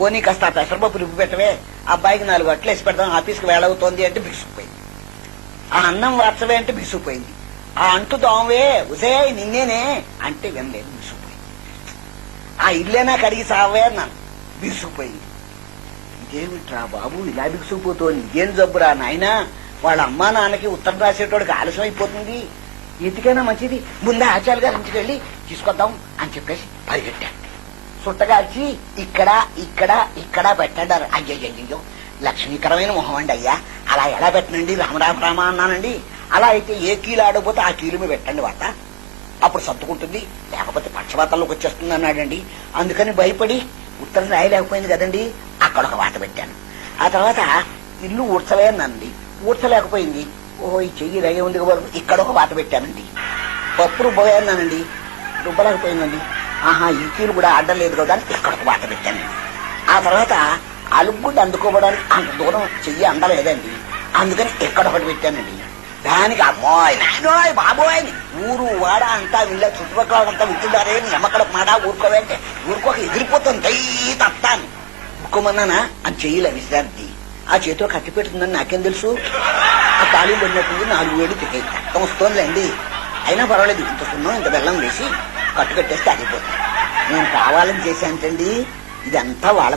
పోనీ కాస్త ఆ పెసరపప్పు రుబ్బి పెట్టవే, అబ్బాయికి 4 అట్లు వేసి పెడదాం, ఆఫీస్కి వేళవుతోంది అంటే బిగుసుకుపోయింది. ఆ అన్నం వార్చవే అంటే బిగుసుకుపోయింది. ఆ అంటు దోమవే ఉసే నిన్నేనే అంటే వినలేదు, బిగుసుకుపోయింది. ఆ ఇల్లేనా కడిగి సావే అన్నాను, బిగుసుకుపోయింది. ఇదేమిట్రా బాబు ఇలా బిగుసుకుపోతుంది, ఇదేం జబ్బురా నాయనా, వాళ్ళ అమ్మా నాన్నకి ఉత్తరం రాసేటోడికి ఆలస్యం అయిపోతుంది, ఎందుకైనా మంచిది ముందే ఆచార్య గారి ఇంటికి వెళ్ళి తీసుకొద్దాం అని చెప్పేసి పరిగెట్టాను. సుట్టగాల్చి ఇక్కడ ఇక్కడ ఇక్కడ పెట్టాడారు. అయ్యయ్యో లక్ష్మీకరమైన మొహం అండి అయ్యా, అలా ఎలా పెట్టనండి, రామరామ అన్నానండి. అలా అయితే ఏ కీలు ఆడకపోతే ఆ కీలు మీద పెట్టండి వాట, అప్పుడు సర్దుకుంటుంది, లేకపోతే పక్షపాతంలోకి వచ్చేస్తుంది అన్నాడండి. అందుకని భయపడి ఉత్తరం రాయలేకపోయింది కదండి, అక్కడ ఒక వాత పెట్టాను. ఆ తర్వాత ఇల్లు ఊడ్చలే అన్నానండి, ఊడ్చలేకపోయింది. ఓహో ఈ చెయ్యి రయ్య ఉంది కదా, ఇక్కడ ఒక వాత పెట్టానండి. పప్పు రుబ్బోయన్నానండి, రుబ్బలేకపోయిందండి. ఆహా ఈ కీలు కూడా ఆడలేదు కదా అని ఇక్కడ ఒక వాత పెట్టానండి. ఆ తర్వాత అలుగుడ్డ అందుకోవడానికి అంత దూరం చెయ్యి అందలేదండి, అందుకని ఇక్కడ ఒకటి పెట్టానండి. దానికి అమ్మోయ్ నాయనోయ్ బాబోయ్ ఊరు వాడ అంతా వీళ్ళ చుట్టుపక్కల అంతా వింటున్నారే, నమ్మకడ మాట ఊరుకోవేంటే ఊరుకోక ఎగిరిపోతుంది తప్పాను. ఉక్కుమన్నానా అని చెయ్యి లభిస్తారండి. ఆ చేతిలో కత్తి పెడుతుందని నాకేం తెలుసు, ఆ తాళి పడినప్పుడు 4 వేలు తిరిగి రక్తం వస్తోందిలేండి. అయినా పర్వాలేదు, ఇంత సున్నం ఇంత బెల్లం వేసి కట్టు కట్టేస్తే ఆగిపోతుంది. నేను కావాలని చేశానంటండి, ఇదంతా వాళ్ళ